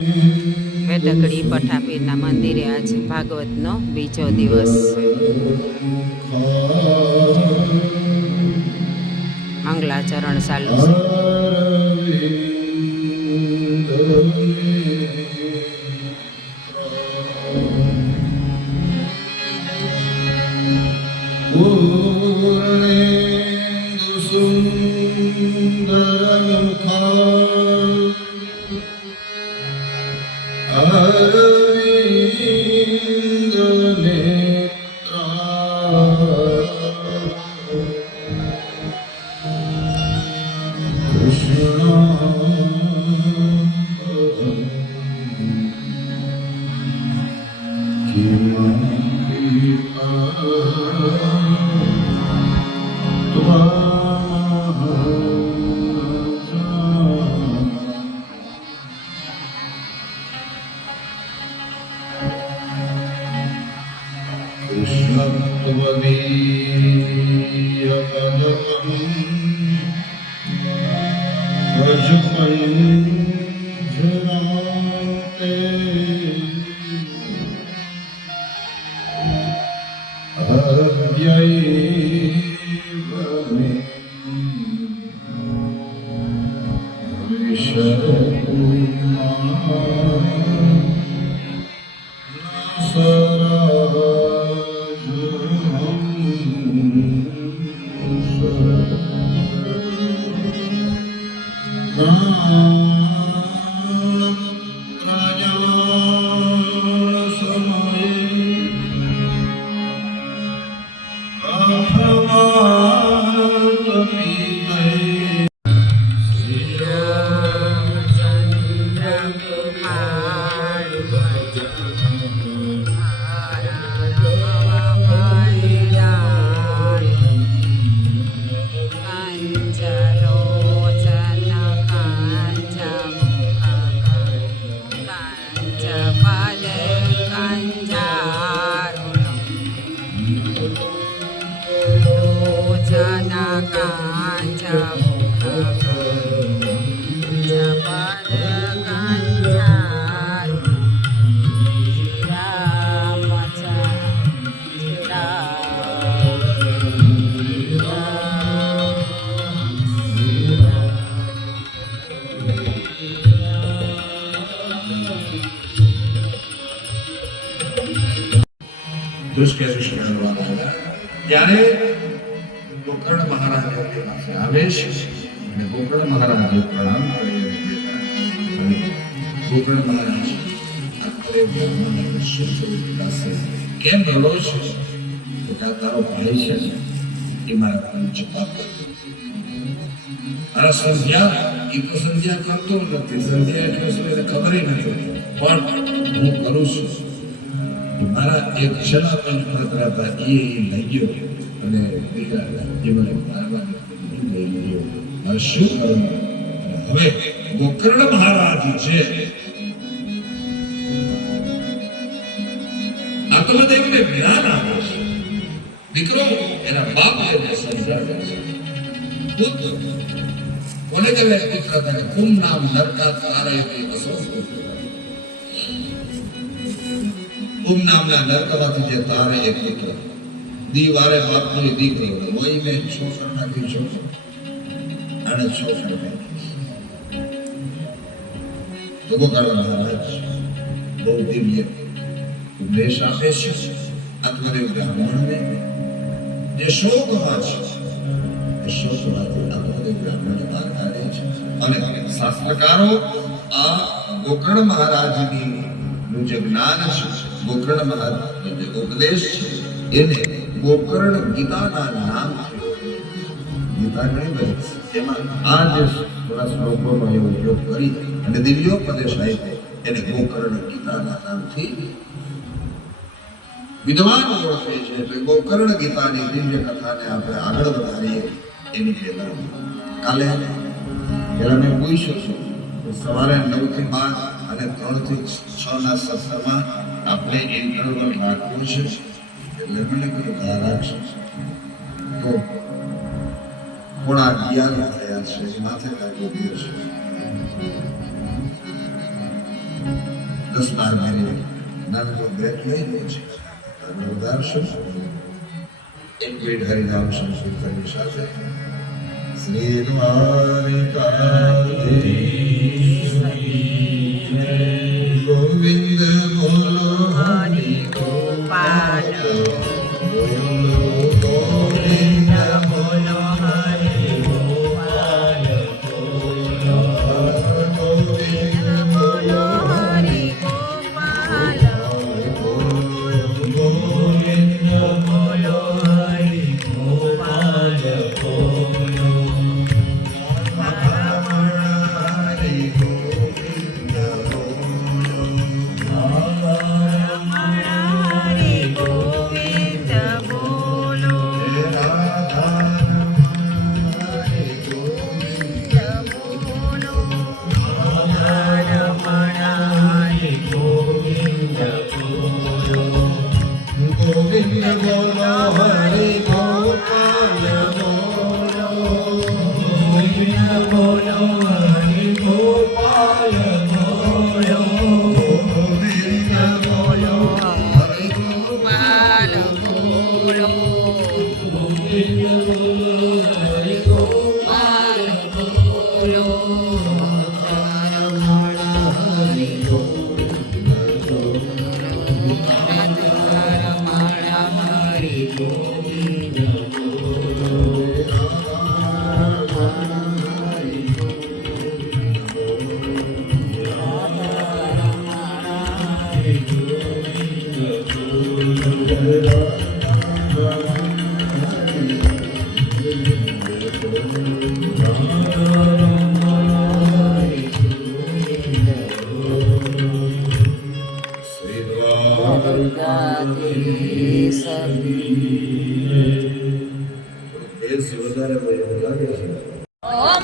વેટકડી પઠાપીરના મંદિરે આજ ભાગવતનો બીજો દિવસ મંગલાચરણ ચાલુ છે. ત્યારે ગોકર્ણ મહારાજ પાસે આવે છે અને ગોકર્ણ મહારાજ પ્રણામ કરે. ગોકર્ણ મહારાજ કેમ રડો છો? તારો ભાઈ છે એ મારા પંચપાપ આ સંધ્યા એ તો સંધ્યા કરતો નથી. સંધ્યા એટલે શું એને ખબર નથી, પણ હું કરું છું. મારા એક ક્ષણા પંચપાત્ર હતા એ લઈ ગયો અને મારે શું કરવું? હવે ગોકર્ણ મહારાજ છે આત્મદેવને જ્ઞાન આપે છે. દીકરો એના બાપ એને સમજાવે છે. પુત્ર કોને કહેવાય? પુત્ર તને કુમ નામ નરકા તારે કુમ નામના નરકમાંથી જે તારે એક પુત્ર દીવારે બાપનો દીકરો હોય મેં શોષણ નાખી શોષણ અને શોષણ તો ગોકર્ણ મહારાજ બહુ દિવ્ય ઉપદેશ આપે છે આત્મદેવ બ્રાહ્મણને. જે શોકમાં છે એ શોકમાંથી આત્મદેવ બ્રાહ્મણને બહાર કાઢે છે. અને શાસ્ત્રકારો આ ગોકર્ણ મહારાજની નું જે જ્ઞાન છે, ગોકર્ણ મહારાજનો જે ઉપદેશ છે, એને ગોકર્ણ ગીતાના નામથી ગીતા ઘણી બધી એમાં આ જે થોડા શ્લોકોનો એવો ઉપયોગ કરી અને દિવ્યોપદેશ આપ્યો એને ગોકર્ણ ગીતાના નામથી વિદ્વાન ઓળખે છે. એટલે ગોકર્ણ ગીતાની દિવ્ય કથાને આપણે આગળ વધારીએ એની પહેલા પેલા મેં પૂછ્યું છું સવારે 9 થી 12 અને 3 થી 6 ના સત્સંગમાં આપણે ઇન્ટરવલ રાખવું છે. એટલે મને કહ્યું ઘણા રાખશું તો 11:30 થયા છે. માથે લાગ્યો છે 10-12 મિનિટ નાનકો બ્રેક લઈ લે છે અને ઉદારશું એક મિનિટ હરિનામ સંકીર્તનની સાથે શ્રી દ્વારિકાધીશ ગોવિંદ બોલો હરિ ગોપાલ બોલો ગોવિંદ બોલો હરિ ગોપાલ બોલો ગોવિંદ બોલો હરિ ગોપાલ ગોવિંદ બોલો હરિ ગોપાલ બોલો હરિ ગોવિંદ બોલો ગોવિંદ બોલો હરિ ગોપાલ બોલો ગોવિંદ બોલો હરિ ગોપાલ બોલો ગોવિંદ બોલો હરિ ગોપાલ બોલો ગોવિંદ બોલો હરિ ગોપાલ બોલો હરિ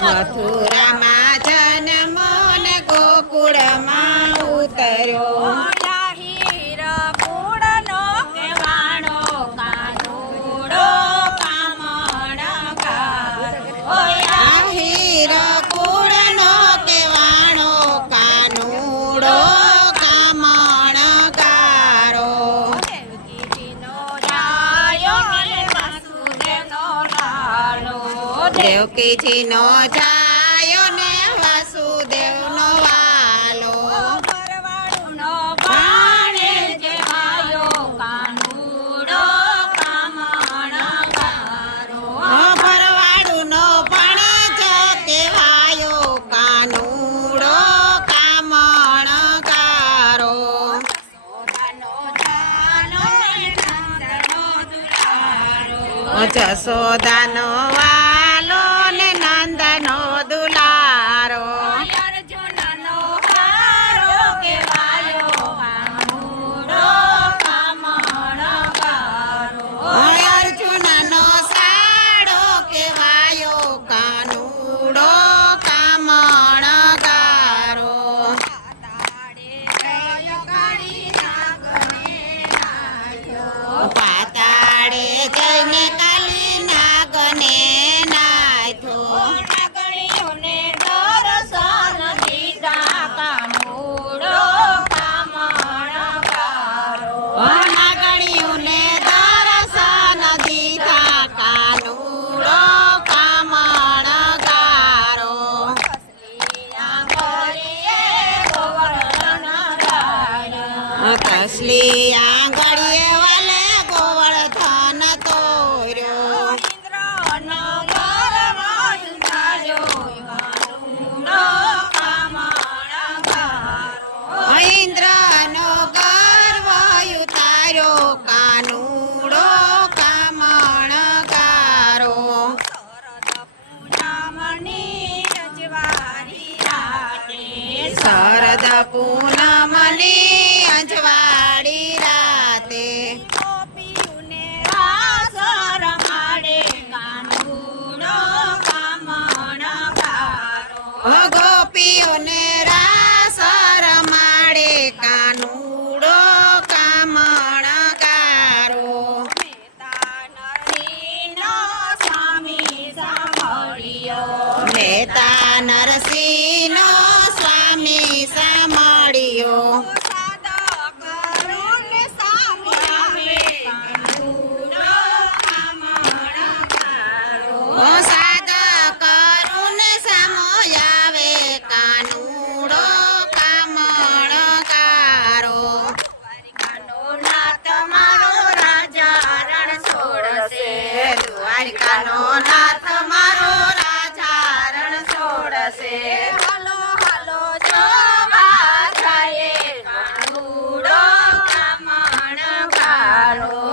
મથુરામાં જન્મો ને ગોકુળમાં ઉતર્યો હીર કુળનો કેવાણો કાનુડો કામણકાર હીર કુળનો કેવાણો કાનુડો કામણકારો દેવકીજીનો જાયો ને વાસુદેવનો લાલો દેવકીજીનો જાયો ને વાસુદેવનો વાલો પરવાળુનો બાણે જેવાયો કાનુડો કામણકારો ભરવાડુનો પણ જ કહેવાયો કાનુડો કામણકારો જશોદાનો વાલો ને નંદનો દુલારો અર્જુનનો હારો કેવાયો કાનુડો કામણકારો અર્જુનનો સાડો કહેવાયો કાનુડો કામણકારો પાતાળે જઈને કાલી નાગને નાથ્યો નાગણીઓને દર્શન દીધા કાનુડો કામણકારો નાગણીઓને દર્શન દીધા કાનુડો કામણકારો તસલી આંગળીએ વાલે ગોવર્ધન તોર્યો ઇન્દ્રનો ગર્વ ઉતાર્યો કાનુડો કામણકારો શરદ પૂનમની અંજવાળી રાતે ગોપીઓને રાસ રમાડે કાનુડો કામણકારો નેતા નરસિંહનો સ્વામી સાંભળ્યો દ્વારકાનો નાથ મારો રાજા રણ છોડશે હલો હલો જોવા જાય કાનુડો બ્રાહ્મણ ભારો